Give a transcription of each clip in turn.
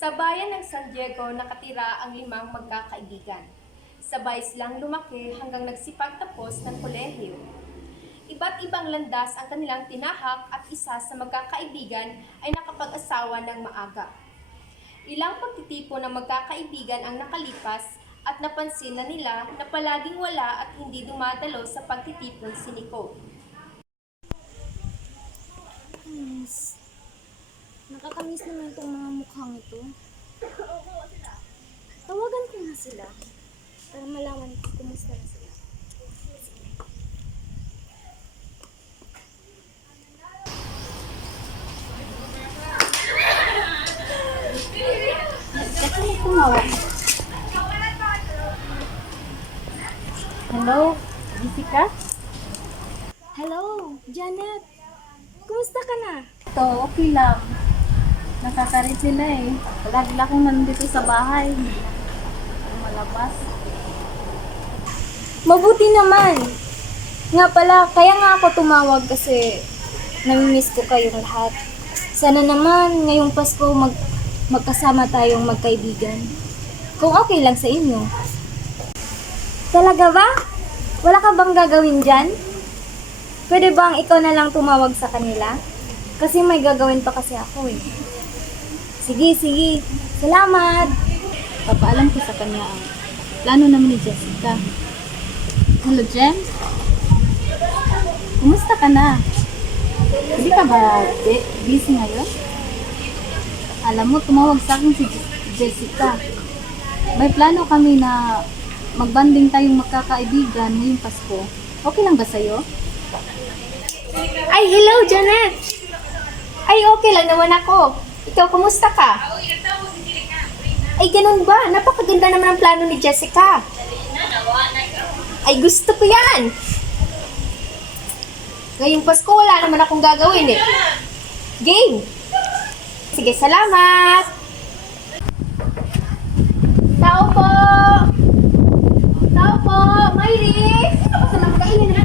Sa bayan ng San Diego nakatira ang 5 magkakaibigan. Sabay silang lumaki hanggang nagsipagtapos ng kolehiyo. Iba't ibang landas ang kanilang tinahak at isa sa magkakaibigan ay nakapag-asawa ng maaga. Ilang pagtitipon ng magkakaibigan ang nakalipas at napansin na nila na palaging wala at hindi dumadalo sa pagtitipon si Nicole. Nakakamiss naman itong mga mukhang ito. Tawagan ko nga sila para malaman ko kumusta na sila. Tumawag. Hello, Jessica? Hello, Janet. Kumusta ka na? Ito, okay lang. Nakakarit sila eh. Lagi lang akong nandito sa bahay. Hindi ako malabas. Mabuti naman. Nga pala, kaya nga ako tumawag kasi namimiss ko kayong lahat. Sana naman ngayong Pasko magkasama tayong magkaibigan. Kung okay lang sa inyo. Talaga ba? Wala ka bang gagawin dyan? Pwede bang ikaw na lang tumawag sa kanila? Kasi may gagawin pa kasi ako eh. Sige. Salamat! Papaalam ko sa kanya ang plano namin ni Jessica. Hello, Jen? Kumusta ka na? Hindi ka ba busy ngayon? Alam mo, tumawag sa akin si Jessica. May plano kami na magbanding tayong magkakaibigan ngayong Pasko. Okay lang ba sa'yo? Ay, hello Janet! Ay, okay lang naman ako. Ikaw, kumusta ka? Ay, ganun ba? Napakaganda naman ang plano ni Jessica. Ay, gusto ko yan! Ngayong Pasko, wala naman akong gagawin eh. Game! Sige, salamat! Tao po! Tao po! Mayris! Sino ba sa magkainin na?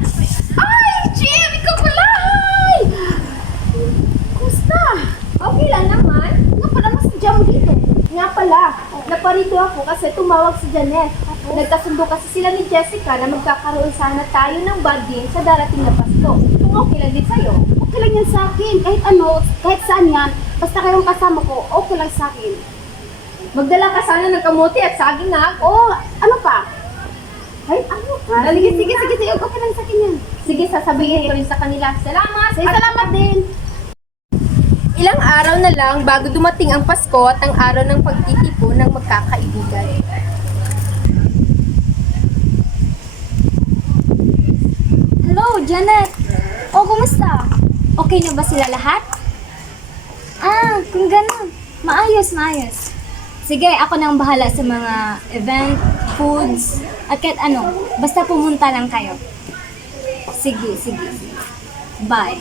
Ay, Jim! Ikaw pala! Ay! Kumusta? Okay lang naman. Nga pala, mas jam dito. Nga pala, naparito ako kasi tumawag si Janet. Nagkasundo kasi sila ni Jessica na magkakaroon sana tayo ng banding sa darating na Pasko. Kung okay lang din sa'yo. Okay lang yan sa akin. Kahit ano, kahit saan yan. Basta kayong kasama ko, okay lang sa akin. Magdala ka sana ng kamote at saging na. Oh, ano pa? Kahit ano pa? Sige. Okay lang sa akin yan. Sige, sasabihin ko rin sa kanila. Salamat! Sige, salamat din. Ilang araw na lang bago dumating ang Pasko at ang araw ng pagtitipon ng magkakaibigan. Hello, Janet! Kumusta? Okay na ba sila lahat? Kung gano'n. Maayos. Sige, ako nang bahala sa mga event, foods, at kahit ano. Basta pumunta lang kayo. Sige. Bye.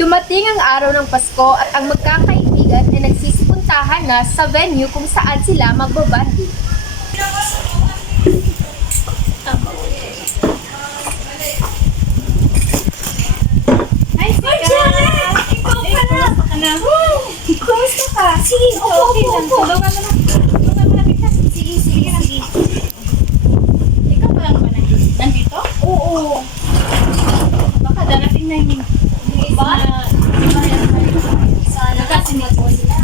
Dumating ang araw ng Pasko at ang magkakaibigan ay nagsisipuntahan na sa venue kung saan sila magbabanding. Hi, Janet! Ikaw pala! Kumusta ka? Sige, upo. Tulungan mo na kita. Sige. Ikaw pa lang ba nandito? Oo. Baka darating na yung iba na sana kasi po sila.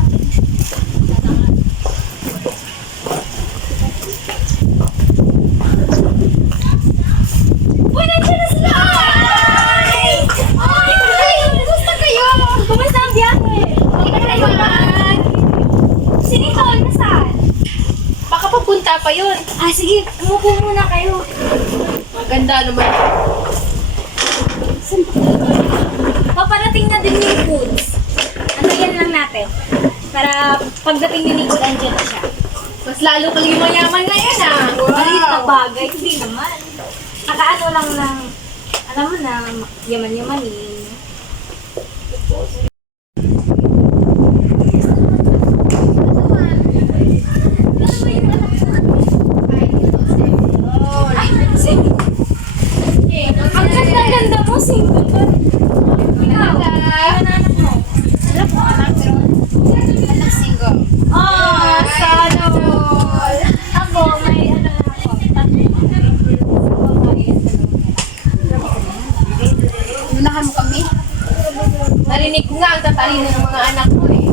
Uy, nandiyan na sila! Ay! Kumusta kayo? Kumusta ang biyahe? Okay na kayo naman? Si Nicole, nasaan? Baka papunta pa yun. Sige, umupo muna kayo. Maganda naman. Paparating na din yung foods. Antayin lang natin. Para pagdating ni Nicole, andyan na siya. Mas lalo kang yumayaman ngayon ah. Maliit na bagay, hindi naman. Nakaano lang ng, alam mo na, yaman-yamanin. Ang ganda-ganda mo, single ka. Ikaw, ano anak mo? Anak mo, anak, pero anak single. Narinig ko nga ang tatalino ng mga anak mo eh.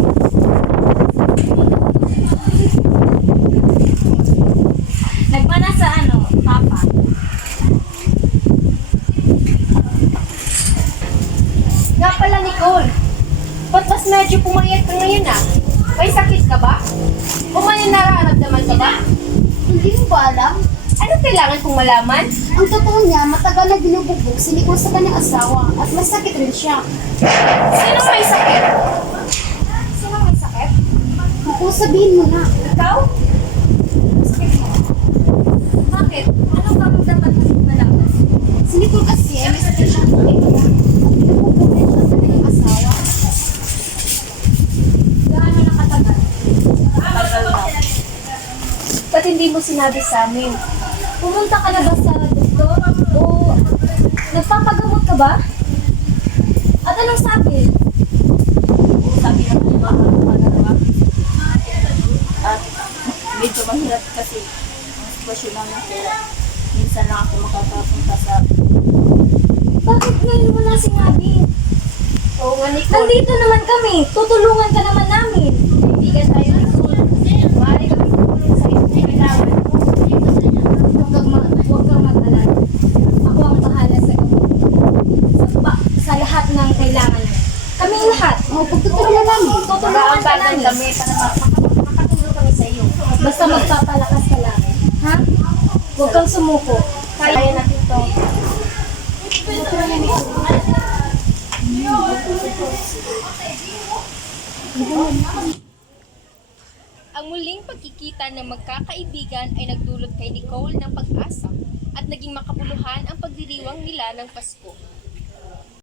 Nagmana sa Papa. Nga pala, Nicole. Ba't mas medyo pumayat ka ngayon ah? May sakit ka ba? O may nararamdaman ka ba? Hindi mo ba alam? Ano kailangan kong malaman? Ang totoo niya, matagal na binubugbog si Nicole sa kanyang asawa at may sakit rin siya. Sino may sakit? Sino may sakit? Nicole, sabihin mo na. Ikaw? Sakit mo? Bakit? Ano ba ang dapat natin malaman? Si Nicole kasi may sakit siya at binubugbog rin siya sa kanyang asawa. Gaano nakatagal? Tagal na. Ba't hindi mo sinabi sa amin? Pumunta ka na ba sa doktor? O nagpapagamot ka ba? At anong sabi? Sabi ng mga dalawa. At medyo mahirap kasi ang sitwasyon namin kaya minsan lang ako makakapunta sa Bakit ngayon mo lang sinabi? Oo nga, Nicole. Nandito naman kami. Tutulungan ka naman namin. Kaibigan tayo, Nicole. Maaari kami tutulong sa iyo kung kailangan mo. Huwag kang mag-alala. Ako ang bahala sa gamot. Sa lahat ng kailangan mo. Kami lahat. Pagtutulungan namin. Tutulungan ka Mag-aambagan namin. kami para makatulong kami sa iyo. Basta magpapalakas ka lang. Ha? Huwag kang sumuko. Kaya natin to. Ang muling pagkikita ng magkakaibigan ay nagdulot kay Nicole ng pag-asa at naging makabuluhan ang pagdiriwang nila ng Pasko.